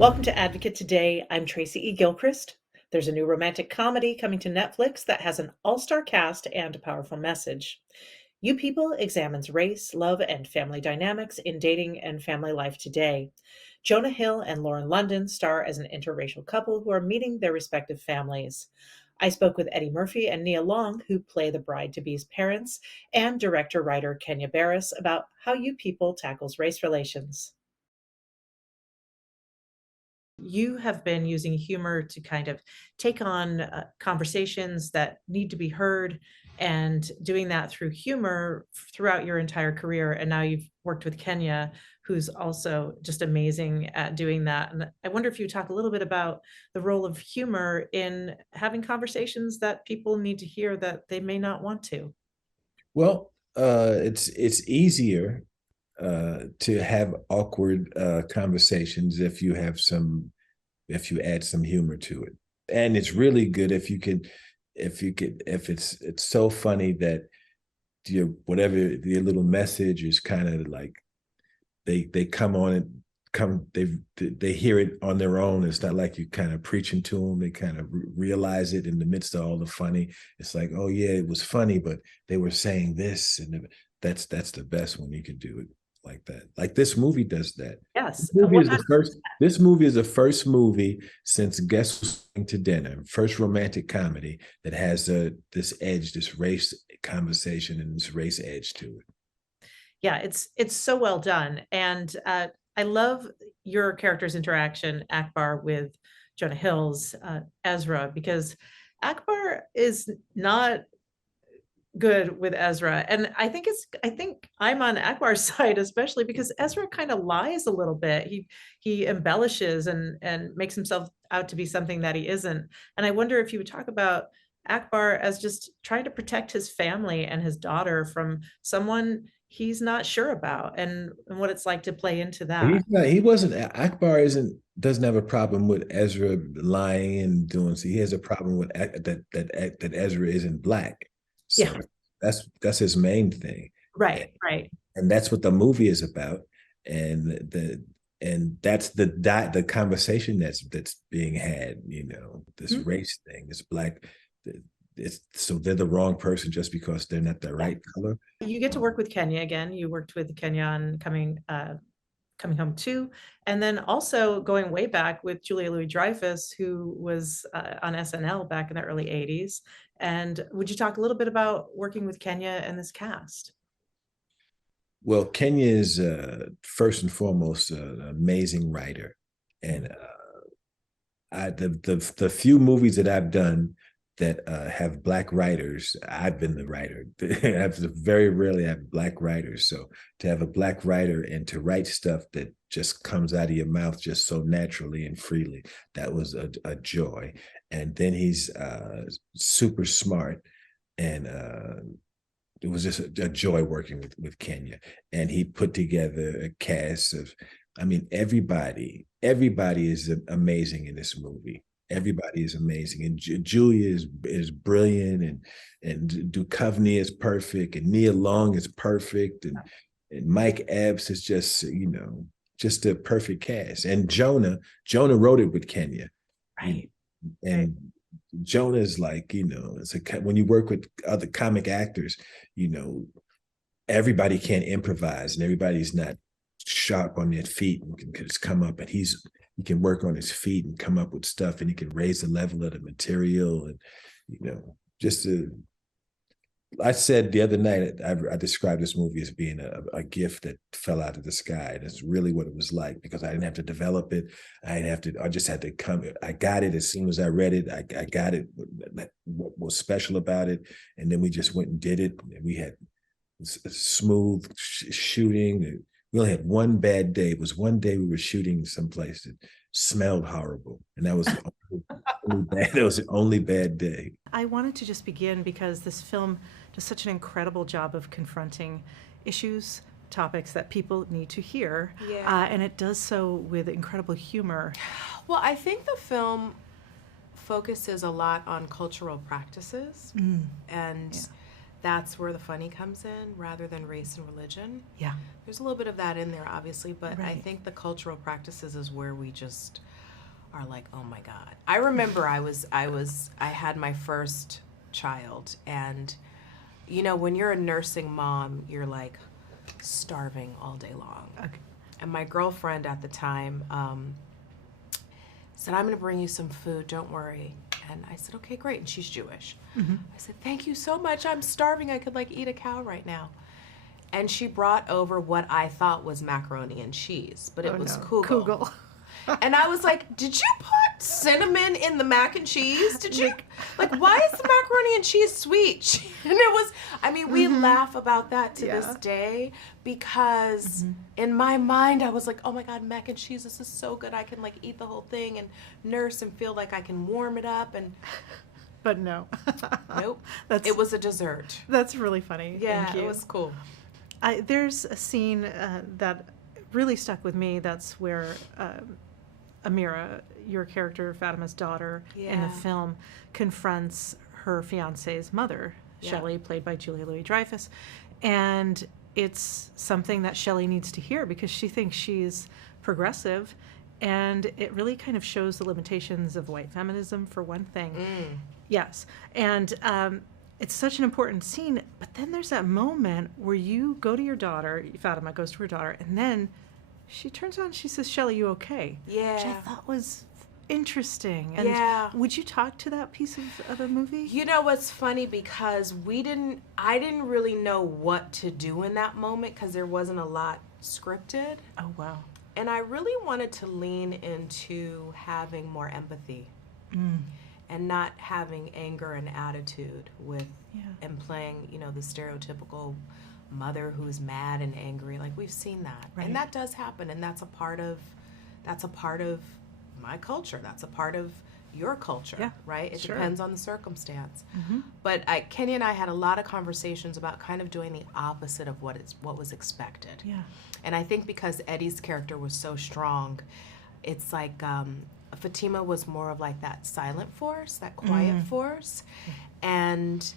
Welcome to Advocate Today. I'm Tracy E. Gilchrist. There's a new romantic comedy coming to Netflix that has an all-star cast and a powerful message. You People examines race, love, and family dynamics in dating and family life today. Jonah Hill and Lauren London star as an interracial couple who are meeting their respective families. I spoke with Eddie Murphy and Nia Long, who play the bride-to-be's parents, and director-writer Kenya Barris about how You People tackles race relations. You have been using humor to kind of take on conversations that need to be heard and doing that through humor throughout your entire career. And now you've worked with Kenya, who's also just amazing at doing that. And I wonder if you talk a little bit about the role of humor in having conversations that people need to hear that they may not want to. Well, it's easier to have awkward conversations if you add some humor to it, and it's really good if it's so funny that your whatever your little message is kind of like they come on and they hear it on their own. It's not like you kind of preaching to them. They kind of realize it in the midst of all the funny. It's like, oh yeah, it was funny, but they were saying this, and that's the best when you can do it like that. Like this movie does that. Yes. This movie is the first movie since Guess Who's Coming to Dinner, first romantic comedy that has this edge, this race conversation, and this race edge to it. Yeah, it's so well done. And I love your character's interaction, Akbar, with Jonah Hill's Ezra, because Akbar is not good with Ezra. And I think I'm on Akbar's side, especially because Ezra kind of lies a little bit. He embellishes and makes himself out to be something that he isn't. And I wonder if you would talk about Akbar as just trying to protect his family and his daughter from someone he's not sure about, and what it's like to play into that. He's not. He wasn't. Akbar isn't. Doesn't have a problem with Ezra lying and doing. So he has a problem with that Ezra isn't black. So Yeah, that's his main thing, and, right, right. and that's what the movie is about. And that's the conversation that's being had. This Mhm. race thing, this black. It's so they're the wrong person just because they're not the Yeah. right color. You get to work with Kenya again. You worked with Kenya on Coming Home Too, and then also going way back with Julia Louis-Dreyfus, who was on SNL back in the early '80s. And would you talk a little bit about working with Kenya and this cast? Well, Kenya is first and foremost an amazing writer, and the few movies that I've done that have black writers, I've been the writer. I've very rarely have black writers, so to have a black writer and to write stuff that just comes out of your mouth just so naturally and freely, that was a joy. And then he's super smart, and it was just a joy working with Kenya. And he put together a cast of, I mean, everybody is amazing in this movie. Everybody is amazing, and Julia is brilliant, and Duchovny is perfect, and Nia Long is perfect, and Mike Epps is just a perfect cast. And Jonah wrote it with Kenya, Right. Right. and Jonah is like, when you work with other comic actors, you know, everybody can't improvise and everybody's not sharp on their feet and can just come up, and he can work on his feet and come up with stuff, and he can raise the level of the material. And just I said the other night, I described this movie as being a gift that fell out of the sky. And it's really what it was like, because I didn't have to develop it. I just had to come. I got it as soon as I read it. I got it, what was special about it. And then we just went and did it. And we had smooth shooting. We only had one bad day. It was one day we were shooting someplace that smelled horrible. And that was that was the only bad day. I wanted to just begin because this film does such an incredible job of confronting issues, topics that people need to hear, Yeah. and it does so with incredible humor. Well, I think the film focuses a lot on cultural practices and that's where the funny comes in rather than race and religion. Yeah. There's a little bit of that in there, obviously, but I Right. think the cultural practices is where we just are like, oh my God. I remember I had my first child, and you know, when you're a nursing mom, you're like starving all day long. Okay. And my girlfriend at the time said, I'm going to bring you some food, don't worry. And I said, okay, great. And she's Jewish. Mm-hmm. I said, thank you so much. I'm starving. I could like eat a cow right now. And she brought over what I thought was macaroni and cheese, but it was kugel. And I was like, did you put cinnamon in the mac and cheese? Did you? Like, why is the macaroni and cheese sweet? And it was, I mean, we laugh about that to this day because in my mind, I was like, oh my God, mac and cheese, this is so good. I can like eat the whole thing and nurse and feel like I can warm it up. And But no. nope, it was a dessert. That's really funny. Yeah, Thank you. it was cool. There's a scene that really stuck with me. That's where Amira, your character, Fatima's daughter in the Yeah. film, confronts her fiance's mother, Yeah. Shelley, played by Julia Louis-Dreyfus. And it's something that Shelley needs to hear because she thinks she's progressive. And it really kind of shows the limitations of white feminism, for one thing. Yes. And it's such an important scene. But then there's that moment where you go to your daughter, Fatima goes to her daughter, and then she turns around and she says, Shelley, you okay? Which I Yeah. thought was interesting. And Yeah. would you talk to that piece of the movie? You know what's funny, because I didn't really know what to do in that moment because there wasn't a lot scripted. Oh, wow. And I really wanted to lean into having more empathy and not having anger and attitude with and playing, you know, the stereotypical mother who's mad and angry. Like, we've seen that. Right. And that does happen, and that's a part of my culture. That's a part of your culture, Yeah, right? It sure. depends on the circumstance. But Kenya and I had a lot of conversations about kind of doing the opposite of what was expected. Yeah. And I think because Eddie's character was so strong, it's like Fatima was more of like that silent force, that quiet force. And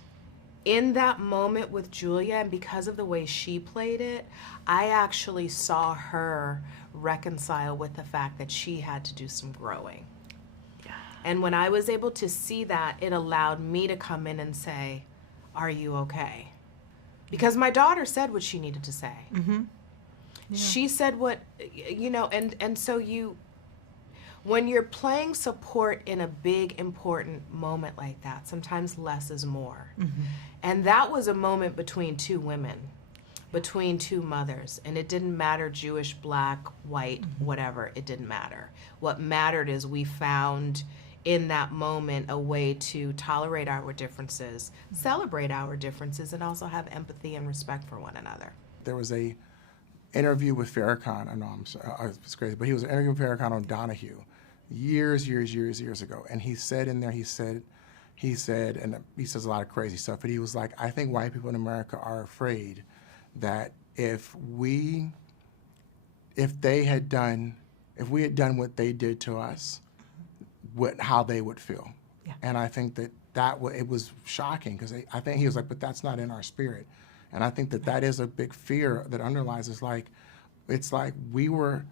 in that moment with Julia, and because of the way she played it, I actually saw her reconcile with the fact that she had to do some growing. And when I was able to see that, it allowed me to come in and say, are you okay? Because my daughter said what she needed to say. She said what, you know, and so when you're playing support in a big, important moment like that, sometimes less is more. And that was a moment between two women, between two mothers. And it didn't matter Jewish, black, white, whatever. It didn't matter. What mattered is we found in that moment a way to tolerate our differences, celebrate our differences, and also have empathy and respect for one another. There was a interview with Farrakhan. I know it's crazy, but he was interviewing Farrakhan on Donahue years ago. And he said in there, he said, and he says a lot of crazy stuff, but he was like, I think white people in America are afraid that if we had done what they did to us, how they would feel. Yeah. And I think it was shocking because I think he was like, but that's not in our spirit. And I think that is a big fear that underlies is like, it's like we were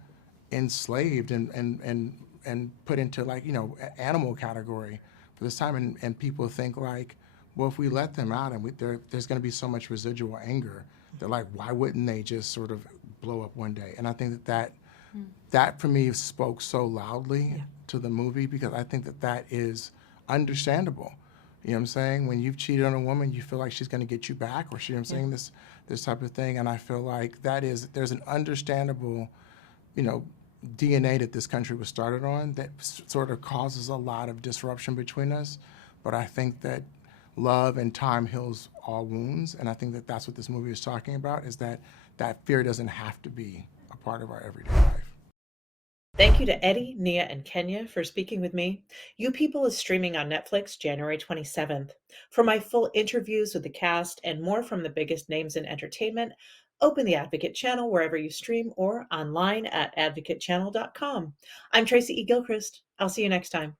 enslaved and put into like, you know, animal category for this time. And people think like, well, if we let them out and there's going to be so much residual anger, they're like, why wouldn't they just sort of blow up one day? And I think that for me spoke so loudly to the movie because I think that is understandable. You know what I'm saying? When you've cheated on a woman, you feel like she's going to get you back, or you know what I'm saying, this type of thing. And I feel like there's an understandable, you know, DNA that this country was started on that sort of causes a lot of disruption between us. But I think that love and time heals all wounds. And I think that that's what this movie is talking about, is that fear doesn't have to be a part of our everyday life. Thank you to Eddie, Nia, and Kenya for speaking with me. You People is streaming on Netflix January 27th. For my full interviews with the cast and more from the biggest names in entertainment, open the Advocate channel wherever you stream or online at advocatechannel.com. I'm Tracy E. Gilchrist. I'll see you next time.